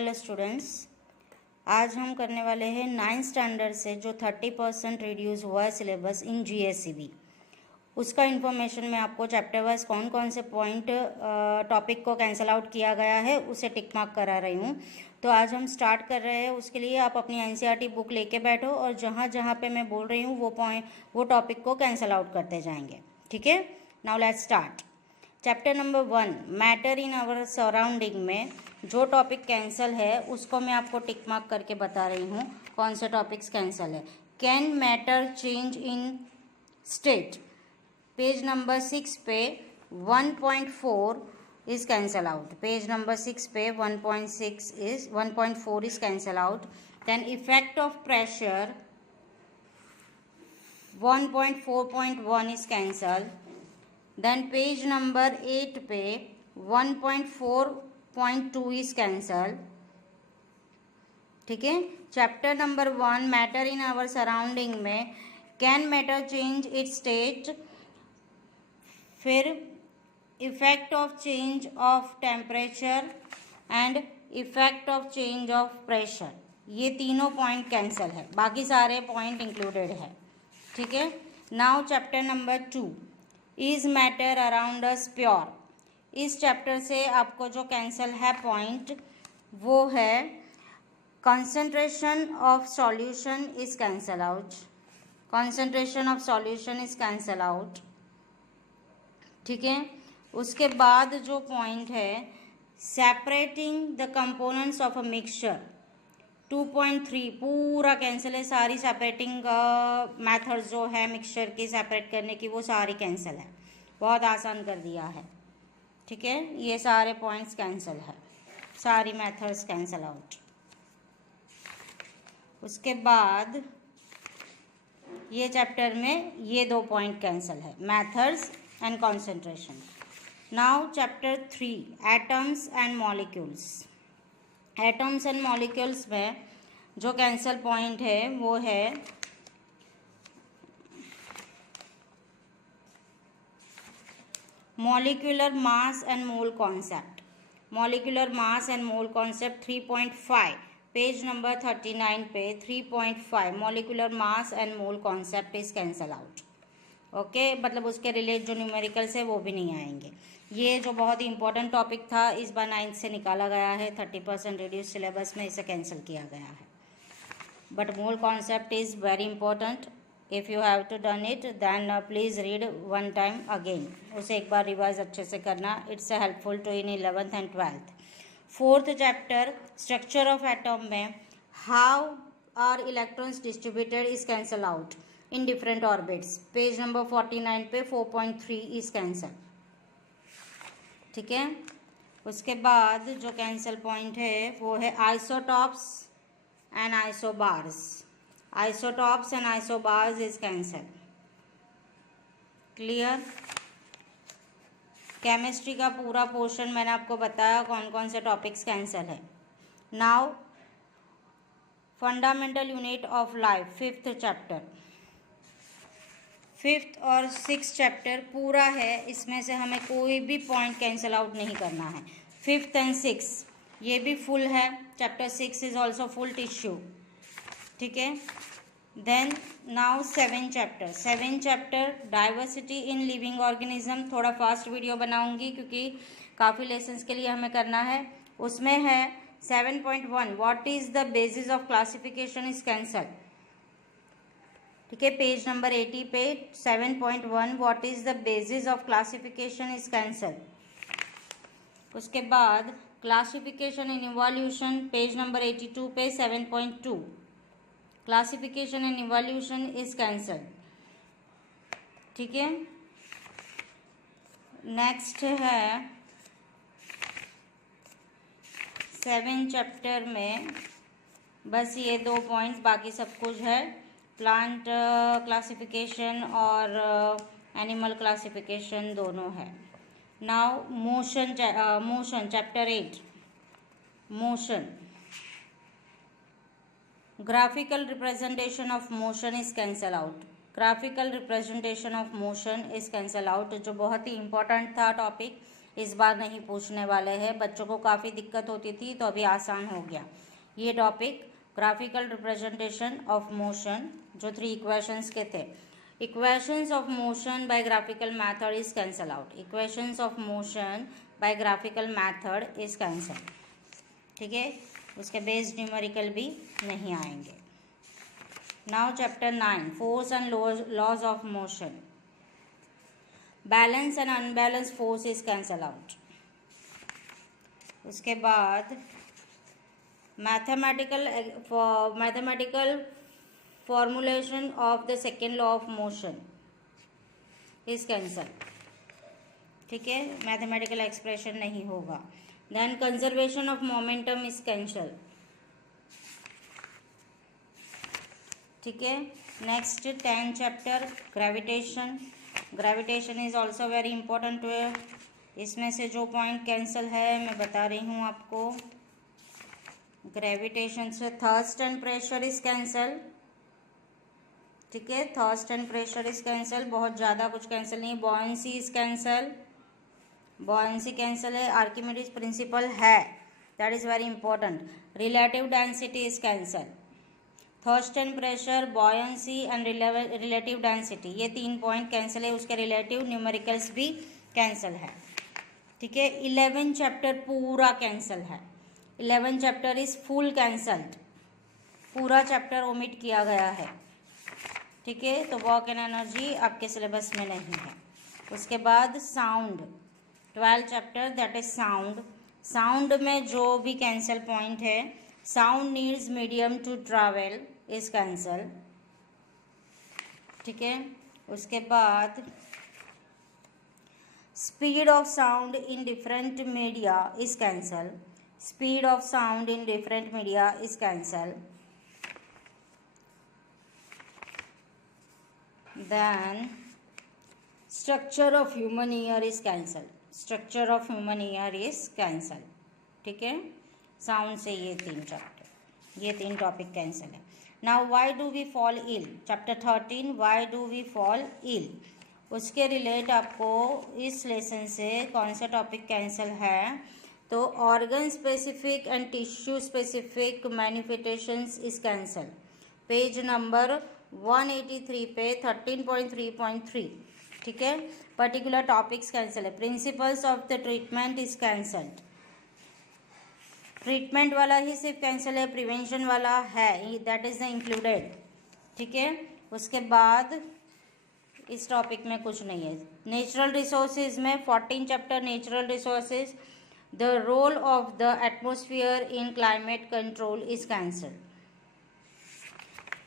Hello students, आज हम करने वाले हैं 9th स्टैंडर्ड से जो 30% रिड्यूस हुआ है सिलेबस इन जीएससीबी। उसका इन्फॉर्मेशन मैं आपको चैप्टर वाइज कौन कौन से पॉइंट टॉपिक को कैंसिल आउट किया गया है उसे टिक मार्क करा रही हूँ। तो आज हम स्टार्ट कर रहे हैं। उसके लिए आप अपनी एनसीईआरटी बुक लेके बैठो और जहाँ जहाँ पे मैं बोल रही हूँ वो टॉपिक को कैंसिल आउट करते जाएंगे। ठीक है, now let's start. Chapter number 1 matter in our surrounding में जो टॉपिक कैंसिल है उसको मैं आपको टिक मार्क करके बता रही हूँ कौन से टॉपिक्स कैंसिल है। Can matter change in state, page number 6 पे 1.4 is cancel out. Page number 6 पे 1.4 is cancel out. Then effect of pressure 1.4.1 is cancelled. Then page number 8 पे 1.4.2 is cancelled. ठीक है, chapter number 1 matter in our surrounding में can matter change its state, फिर effect of change of temperature and effect of change of pressure, ये तीनों point cancel है, बाकी सारे पॉइंट इंक्लूडेड है। ठीक है, now chapter number 2 is matter around us pure. इस चैप्टर से आपको जो कैंसिल है पॉइंट वो है concentration of solution is cancel out. Concentration of solution is cancel out. ठीक है, उसके बाद जो पॉइंट है separating the components of a mixture 2.3 पूरा कैंसिल है। सारी सेपरेटिंग मेथड जो है मिक्सचर की सेपरेट करने की वो सारी कैंसिल है, बहुत आसान कर दिया है। ठीक है, ये सारे पॉइंट्स कैंसिल है, सारी मेथड्स कैंसिल आउट। उसके बाद ये चैप्टर में ये दो पॉइंट कैंसिल है, methods and concentration. Now chapter 3 atoms and molecules. Atoms and molecules में जो कैंसल पॉइंट है वो है molecular mass and mole concept. Molecular mass and mole concept 3.5 page number 39 पे 3.5 molecular mass and mole concept is cancel out. Okay, मतलब उसके relate जो numericals है वो भी नहीं आएंगे। ये जो बहुत ही इंपॉर्टेंट टॉपिक था इस बार 9th से निकाला गया है, 30% रिड्यूस सिलेबस में इसे कैंसिल किया गया है। But mole concept is very important. If you have to done it then please read one time again, उसे एक बार रिवाइज अच्छे से करना। It's helpful to in 11th and 12th। 4th chapter structure of atom में how are electrons distributed is cancel out in different orbits. Page number 49 पे 4.3 is cancel. ठीक है, उसके बाद जो कैंसल पॉइंट है वो है isotopes and isobars. Isotopes and isobars is cancel. Clear, chemistry का पूरा पोर्शन मैंने आपको बताया कौन कौन से टॉपिक्स कैंसल है। Now fundamental unit of life 5th chapter. 5th और 6th चैप्टर पूरा है, इसमें से हमें कोई भी पॉइंट कैंसिल आउट नहीं करना है। 5th एंड 6th ये भी फुल है। Chapter 6 is also full tissue. ठीक है, then now 7th chapter. 7th chapter diversity in living organism. थोड़ा फास्ट वीडियो बनाऊंगी क्योंकि काफ़ी लेसन्स के लिए हमें करना है। उसमें है 7.1 what is the basis of classification is cancel. ठीक है, पेज नंबर 80 पे 7.1 what is the basis of classification is cancel. उसके बाद classification in evolution page number 82 पे 7.2 classification in evolution is cancel. ठीक है, नेक्स्ट है 7th चैप्टर में बस ये दो पॉइंट्स, बाकी सब कुछ है। प्लांट क्लासिफिकेशन और एनिमल क्लासिफिकेशन दोनों है। Now motion chapter 8 motion. Graphical representation of motion is cancel out. Graphical representation of motion is cancel out, जो बहुत ही इंपॉर्टेंट था टॉपिक। इस बार नहीं पूछने वाले हैं। बच्चों को काफ़ी दिक्कत होती थी तो अभी आसान हो गया ये topic. Graphical representation of motion, जो 3 इक्वेशंस के थे। Equations of motion by graphical method is cancel out. Equations of motion by graphical method is cancel, ठीक है। उसके बेस्ड न्यूमेरिकल भी नहीं आएंगे। Now chapter 9, force and laws of motion. Balance and unbalance force is cancel out. उसके बाद mathematical formulation of the second law of motion is cancel, ठीक है। मैथमेटिकल एक्सप्रेशन नहीं होगा। Then conservation of momentum is cancel, ठीक है। Next 10 chapter gravitation. Gravitation is also very important. इसमें से जो पॉइंट कैंसिल है मैं बता रही हूँ आपको। ग्रेविटेशन से thrust and pressure is cancel, ठीक है। Thrust and pressure is cancel, बहुत ज़्यादा कुछ कैंसिल नहीं। Buoyancy is cancel, buoyancy cancel है। आर्किमिडीज प्रिंसिपल है, that is very important. Relative density is cancel. Thrust and pressure, buoyancy and relative density, ये 3 point cancel है। उसके रिलेटिव न्यूमेरिकल्स भी कैंसिल है, ठीक है। 11 चैप्टर पूरा कैंसिल है। 11 चैप्टर इज फुल कैंसल्ड, पूरा चैप्टर ओमिट किया गया है, ठीक है। तो वर्क एंड एनर्जी आपके सिलेबस में नहीं है। उसके बाद sound, 12 chapter that is sound. Sound में जो भी कैंसिल पॉइंट है, sound needs medium to travel is cancel, ठीक है। उसके बाद speed of sound in different media is cancel. Speed of sound in different media is cancel. Then structure of human ear is cancel. Structure of human ear is cancel, ठीक है। Sound से ये 3 chapter, ये 3 topic cancel है। Now why do we fall ill, chapter 13 why do we fall ill. उसके relate आपको इस lesson से कौन सा टॉपिक कैंसिल है, तो organ specific and tissue specific manifestations is cancel. Page number 183 पे 13.3.3, ठीक है। पर्टिकुलर टॉपिक्स कैंसिल है। Principles of the treatment is cancelled. Treatment वाला ही सिर्फ कैंसिल है, प्रिवेंशन वाला है, दैट इज द इंक्लूडेड, ठीक है। उसके बाद इस टॉपिक में कुछ नहीं है। नेचुरल रिसोर्सेज में 14 chapter natural resources, the role of the atmosphere in climate control is cancel.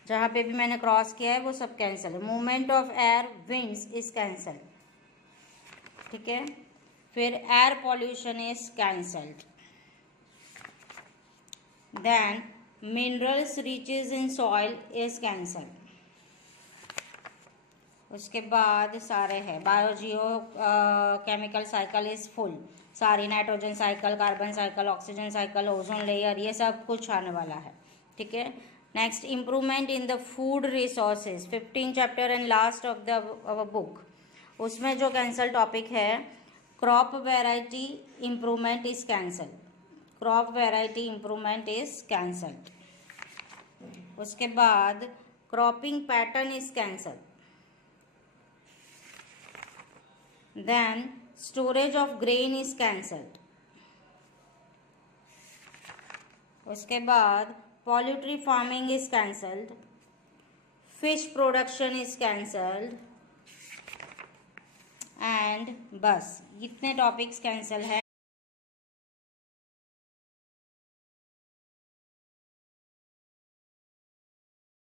जहाँ पे भी मैंने क्रॉस किया है वो सब कैंसिल है। Movement of air, winds is cancel, ठीक है। फिर air pollution is cancelled. Then minerals riches in soil is cancelled. उसके बाद सारे हैं biogeochemical cycle is full, सारी nitrogen cycle, carbon cycle, oxygen cycle, ozone layer, ये सब कुछ आने वाला है, ठीक है। Next improvement in the food resources, 15 chapter and last of the book. उसमें जो कैंसल टॉपिक है, crop variety improvement is cancel. Crop variety improvement is cancelled. उसके बाद cropping pattern is cancel. Then storage of grain is cancelled. उसके बाद poultry farming is cancelled. Fish production is cancelled. And बस इतने topics cancel है।